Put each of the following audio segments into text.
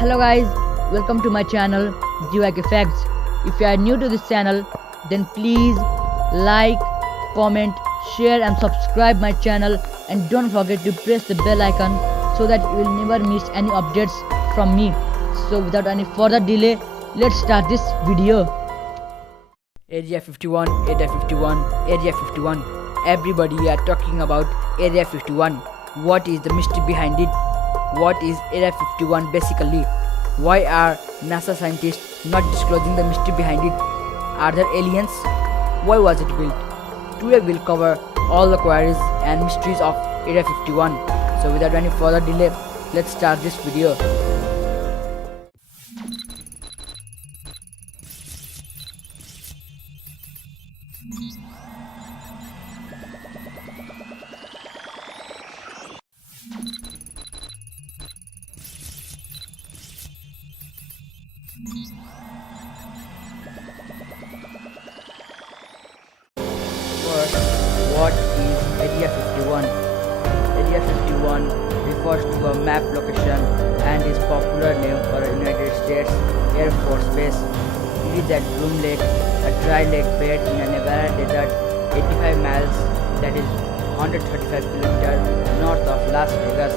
Hello guys, welcome to my channel GYK Facts. If you are new to this channel, then please like, comment, share and subscribe my channel, and don't forget to press the bell icon so that you will never miss any updates from me. So without any further delay, let's start this video. Area 51, Area 51, Area 51. Everybody are talking about Area 51. What is the mystery behind it? What is Area 51 basically? Why are NASA scientists not disclosing the mystery behind it? Are there aliens? Why was it built? Today we'll cover all the queries and mysteries of Area 51. So without any further delay, let's start this video. First, what is Area 51? Area 51 refers to a map location and is popular name for a United States Air Force Base. It is at Groom Lake, a dry lake bed in a Nevada desert, 85 miles, that is 135 kilometers north of Las Vegas.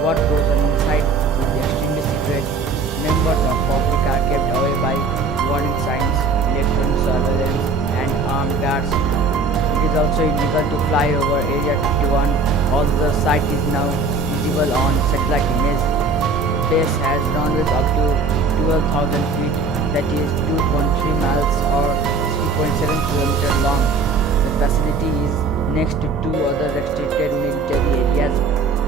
What goes on inside is extremely secret. Members of public are kept away by warning signs, electronic surveillance, and armed guards. It is also illegal to fly over Area 51, although the site is now visible on satellite image. Base has runways up to 12,000 feet, that is 2.3 miles or 3.7 kilometers long. The facility is next to two other restricted military areas: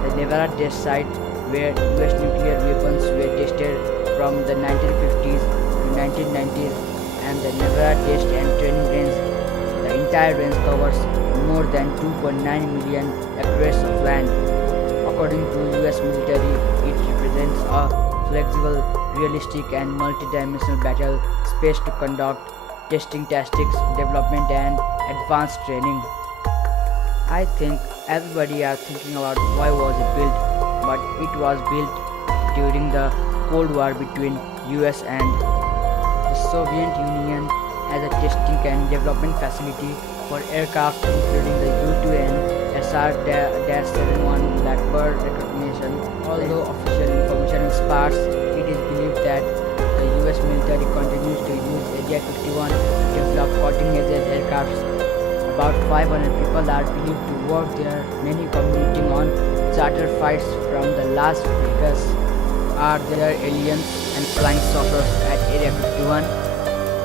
the Nevada test site, where US nuclear weapons were tested from the 1950s to 1990s, and the Nevada Test and Training Range. The entire range covers more than 2.9 million acres of land. According to US military, it represents a flexible, realistic and multi-dimensional battle space to conduct testing tactics, development and advanced training. I think everybody are thinking about why was it built, but it was built during the Cold War between US and the Soviet Union as a testing and development facility for aircraft including the U-2N SR-71 Blackbird recognition. Although official information is sparse, it is believed that the US military continues to use Area 51 to develop cutting-edge aircrafts. About 500 people are believed to work there, many commuting on charter flights from the Las Vegas. Are there aliens and flying saucers at Area 51?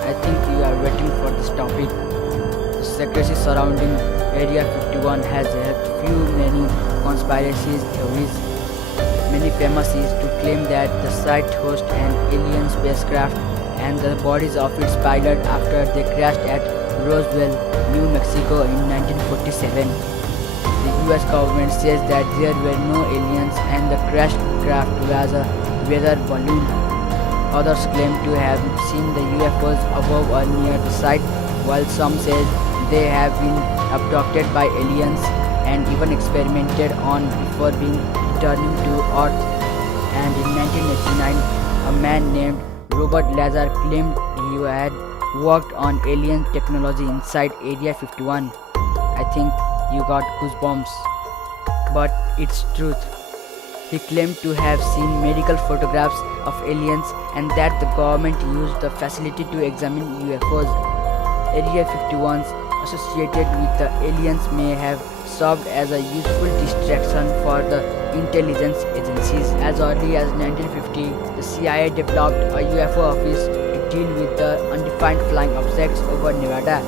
I think you are waiting for this topic. The secrecy surrounding Area 51 has helped many conspiracy theories. Many famous is to claim that the site hosts an alien spacecraft and the bodies of its pilot after they crashed at Roswell, New Mexico in 1947. The US government says that there were no aliens and the crashed craft was a weather balloon. Others claim to have seen the UFOs above or near the site, while some say they have been abducted by aliens and even experimented on before being returning to Earth. And in 1989, a man named Robert Lazar claimed he had worked on alien technology inside Area 51. I think you got goosebumps. But it's truth. He claimed to have seen medical photographs of aliens and that the government used the facility to examine UFOs. Area 51s associated with the aliens may have served as a useful distraction for the intelligence agencies. As early as 1950, the CIA developed a UFO office to deal with the undefined flying objects over Nevada.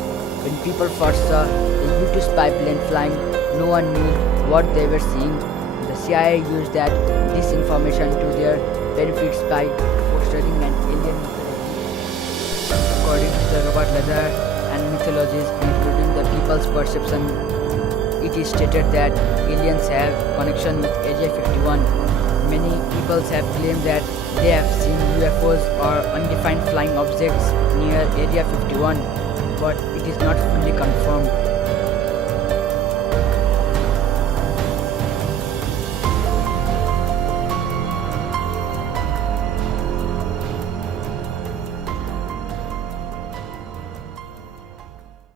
When people first saw the U-2 spy plane flying, no one knew what they were seeing. The CIA used this information to their benefits by fostering an alien mythology. According to the Robert Lazar and mythologies, including the people's perception, it is stated that aliens have connection with Area 51. Many peoples have claimed that they have seen UFOs or undefined flying objects near Area 51, but it is not fully confirmed.